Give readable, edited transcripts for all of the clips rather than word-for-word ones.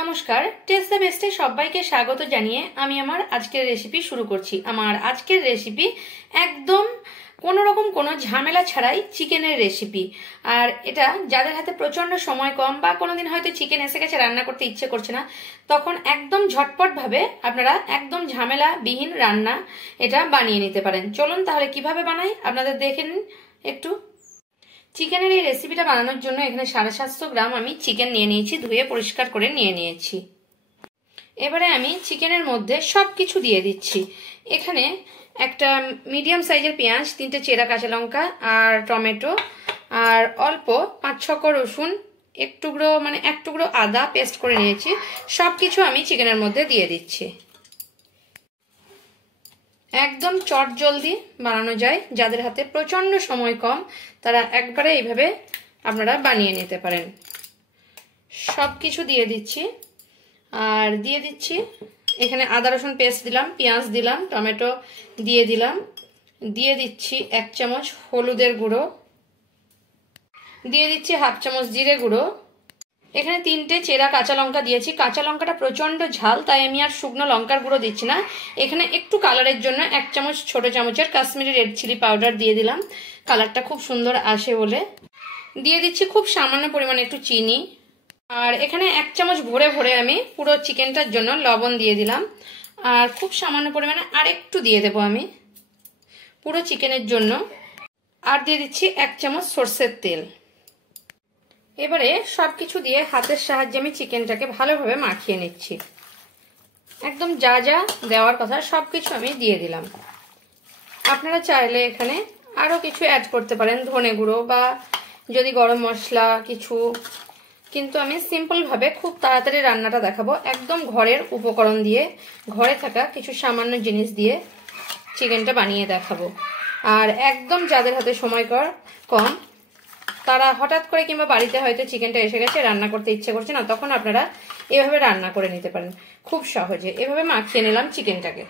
নমস্কার, test the বেস্টে সবাইকে স্বাগত জানিয়ে আমি আমার আজকের রেসিপি শুরু করছি। আমার আজকের রেসিপি একদম কোনো রকম কোনো ঝামেলা ছাড়াই চিকেনের রেসিপি। আর এটা যাদের হাতে প্রচন্ড সময় কম বা কোনোদিন হয়তো চিকেন এসে গেছে, রান্না করতে ইচ্ছে করছে না, তখন একদম ঝটপট ভাবে আপনারা একদম ঝামেলা বিহীন রান্না এটা বানিয়ে নিতে পারেন। চলুন তাহলে কিভাবে বানাই আপনাদের দেখে নিন একটু। চিকেনের এই রেসিপিটা বানানোর জন্য এখানে 750 গ্রাম আমি চিকেন নিয়ে নিয়েছি, ধুয়ে পরিষ্কার করে নিয়ে নিয়েছি। এবারে আমি চিকেনের মধ্যে সবকিছু দিয়ে দিচ্ছি। এখানে একটা মিডিয়াম সাইজের পেঁয়াজ, 3টে চেরা কাঁচা লঙ্কা আর টমেটো, আর অল্প 5-6 কোয়া রসুন, এক টুকরো আদা পেস্ট করে নিয়েছি। সবকিছু আমি চিকেনের মধ্যে দিয়ে দিচ্ছি। একদম চট জলদি বানানো যায়, যাদের হাতে প্রচন্ড সময় কম তারা একবারে এইভাবে আপনারা বানিয়ে নিতে পারেন। সবকিছু দিয়ে দিচ্ছি। আর দিয়ে দিচ্ছি এখানে আদা রসুন পেস্ট দিলাম, পেঁয়াজ দিলাম, টমেটো দিয়ে দিলাম, দিয়ে দিচ্ছি 1 চামচ হলুদের গুঁড়ো, দিয়ে দিচ্ছি 1/2 চামচ জিরে গুঁড়ো। এখানে 3টে চেরা কাঁচা লঙ্কা দিয়েছি। কাঁচা লঙ্কাটা প্রচন্ড ঝাল, তাই আমি আর শুকনো লঙ্কার গুঁড়ো দিচ্ছি না। এখানে একটু কালারের জন্য 1 চামচ ছোট চামচের কাশ্মীরি রেড চিলি পাউডার দিয়ে দিলাম, কালারটা খুব সুন্দর আসে বলে। দিয়ে দিচ্ছি খুব সামান্য পরিমাণে একটু চিনি। আর এখানে 1 চামচ ভরে ভরে আমি পুরো চিকেনটার জন্য লবণ দিয়ে দিলাম। আর খুব সামান্য পরিমাণে আর একটু দিয়ে দেবো আমি পুরো চিকেনের জন্য। আর দিয়ে দিচ্ছি 1 চামচ সরষের তেল। এবারে সবকিছু দিয়ে হাতের সাহায্যে আমি চিকেনটাকে ভালোভাবে মাখিয়ে নিচ্ছি। একদম যা যা দেওয়ার কথা সবকিছু আমি দিয়ে দিলাম। আপনারা চাইলে এখানে আরো কিছু অ্যাড করতে পারেন, ধনে গুঁড়ো বা যদি গরম মশলা কিছু, কিন্তু আমি সিম্পল ভাবে খুব তাড়াতাড়ি রান্নাটা দেখাবো। একদম ঘরের উপকরণ দিয়ে, ঘরে থাকা কিছু সামান্য জিনিস দিয়ে চিকেনটা বানিয়ে দেখাবো। আর একদম যাদের হাতে সময় কম তারা হঠাৎ করে কিংবা বাড়িতে হয়তো চিকেনটা এসে গেছে, রান্না করতে ইচ্ছে করছে না, তখন আপনারা এভাবে রান্না করে নিতে পারেন খুব সহজে। এভাবে মাখিয়ে নিলাম চিকেনটাকে।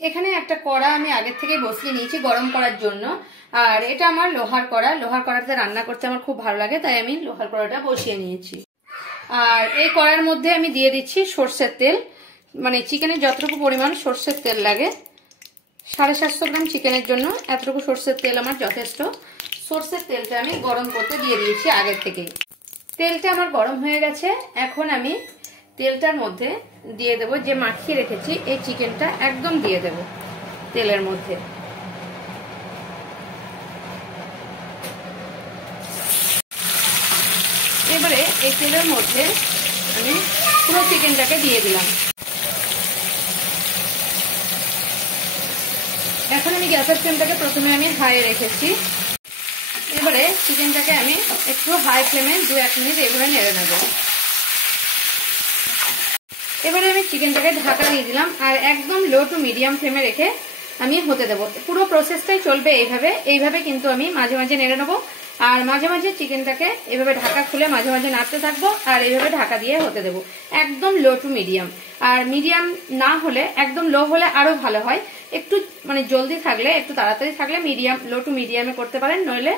এখানে একটা কড়া আমি আগের থেকে বসিয়ে নিয়েছি গরম করার জন্য। আর এটা আমার লোহার কড়া, লোহার কড়াতে রান্না করতে আমার খুব ভালো লাগে, তাই আমি লোহার কড়াটা বসিয়ে নিয়েছি। আর এই কড়ার মধ্যে আমি দিয়ে দিচ্ছি সর্ষের তেল, মানে চিকেনের যতটুকু পরিমাণ সর্ষের তেল লাগে। 750 গ্রাম চিকেনের জন্য এতটুকু সর্ষের তেল আমার যথেষ্ট। সর্ষের তেলটা আমি গরম করতে দিয়ে দিয়েছি আগের থেকেই। তেলটা আমার গরম হয়ে গেছে। এখন আমি তেলটার মধ্যে দিয়ে দেব যে মাখিয়ে রেখেছি এই চিকেনটা, একদম দিয়ে দেব তেলের মধ্যে। এবারে এই তেলের মধ্যে আমি পুরো চিকেনটাকে দিয়ে দিলাম। এখন আমি গ্যাসের ফ্লেমটাকে প্রথমে আমি হাই রেখেছি। এবারে চিকেনটাকে আমি একটু হাই ফ্লেমে 2-1 মিনিট এভাবে নেড়ে নেব। এবারে আমি চিকেনটাকে ঢাকা দিয়ে দিলাম আর একদম লো টু মিডিয়াম ফ্লেমে রেখে আমি হতে দেবো। পুরো প্রসেসটাই চলবে এইভাবে কিন্তু আমি মাঝে মাঝে নেড়ে নেবো। আর মাঝে মাঝে চিকেনটাকে এভাবে ঢাকা খুলে মাঝে মাঝে নাড়তে থাকবো আর এইভাবে ঢাকা দিয়ে হতে দেবো একদম লো টু মিডিয়াম। আর মিডিয়াম না হলে, একদম লো হলে আরো ভালো হয়। একটু জলদি থাকলে, একটু তাড়াতাড়ি থাকলে লো টু মিডিয়ামে করতে পারেন, নইলে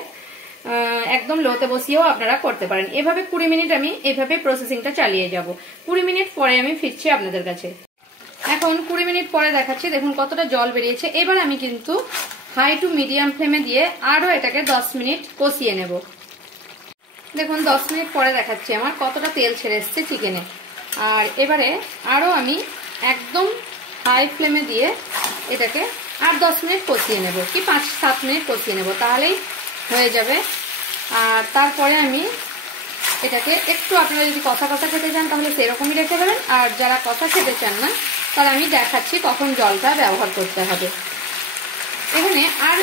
একদম লোতে বসিয়েও আপনারা করতে পারেন। এভাবে 20 মিনিট আমি এভাবে প্রসেসিংটা চালিয়ে যাব। 20 মিনিট পরে আমি ফিরছি আপনাদের কাছে। এখন 20 মিনিট পরে দেখাচ্ছি, দেখুন কতটা জল বেরিয়েছে। এবার আমি কিন্তু হাই টু মিডিয়াম ফ্লেমে দিয়ে আরো এটাকে 10 মিনিট কষিয়ে নেব। দেখুন 10 মিনিট পরে দেখাচ্ছি আমার কতটা তেল ছেড়ে এসছে চিকেনে। আর এবারে আরো আমি একদম হাই ফ্লেমে দিয়ে এটাকে আর 10 মিনিট কষিয়ে নেব, কি 5-7 মিনিট কষিয়ে নেব, তাহলেই হয়ে যাবে। আর তারপরে আমি এটাকে একটু, আপনারা যদি কষা কষা খেতে চান তাহলে সেরকমই রেখে দেবেন। আর যারা কষা খেতে চান না তাহলে আমি দেখাচ্ছি কখন জলটা ব্যবহার করতে হবে। এখানে আর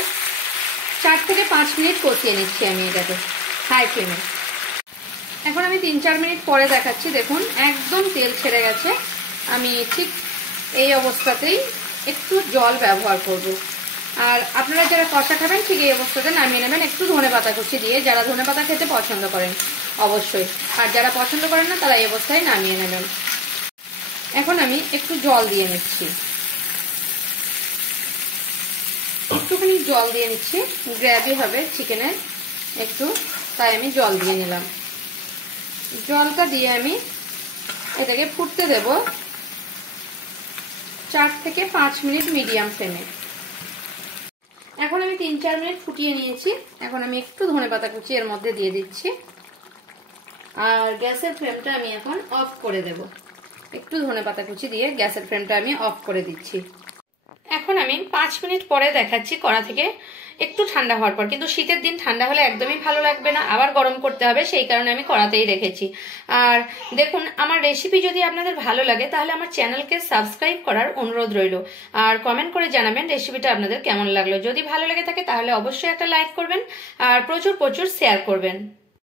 4 থেকে 5 মিনিট কষিয়ে নিচ্ছি আমি এটাকে হাই ফ্লেমে। এখন আমি 3-4 মিনিট পরে দেখাচ্ছি, দেখুন একদম তেল ছেড়ে গেছে। আমি ঠিক এই অবস্থাতেই একটু জল ব্যবহার করব। আর আপনারা যারা কষা খাবেন ঠিক এই অবস্থাতে নামিয়ে নেবেন একটু ধনেপাতা কুচি দিয়ে, যারা ধনেপাতা খেতে পছন্দ করেন অবশ্যই। আর যারা পছন্দ করেন না তারা এই অবস্থায় নামিয়ে নেবেন। এখন আমি একটু জল দিয়ে নিচ্ছি, একটুখানি জল দিয়ে নিচ্ছি, গ্রেভি হবে চিকেনের একটু, তাই আমি জল দিয়ে নিলাম। জলটা দিয়ে আমি এটাকে ফুটতে দেব 4 থেকে 5 মিনিট মিডিয়াম ফ্লেমে। এখন আমি 3-4 মিনিট ফুটিয়ে নিয়েছি। এখন আমি একটু ধনেপাতা কুচি এর মধ্যে দিয়ে দিচ্ছি, আর গ্যাসের ফ্লেমটা আমি এখন অফ করে দেব। একটু ধনেপাতা কুচি দিয়ে গ্যাসের ফ্লেমটা আমি অফ করে দিচ্ছি। এখন আমি 5 মিনিট পরে দেখাচ্ছি কড়া থেকে একটু ঠান্ডা হওয়ার পর। কিন্তু শীতের দিন ঠান্ডা হলে একদমই ভালো লাগবে না, আবার গরম করতে হবে, সেই কারণে আমি কড়াতেই রেখেছি। আর দেখুন, আমার রেসিপি যদি আপনাদের ভালো লাগে তাহলে আমার চ্যানেলকে সাবস্ক্রাইব করার অনুরোধ রইল, আর কমেন্ট করে জানাবেন রেসিপিটা আপনাদের কেমন লাগলো। যদি ভালো লেগে থাকে তাহলে অবশ্যই একটা লাইক করবেন আর প্রচুর প্রচুর শেয়ার করবেন।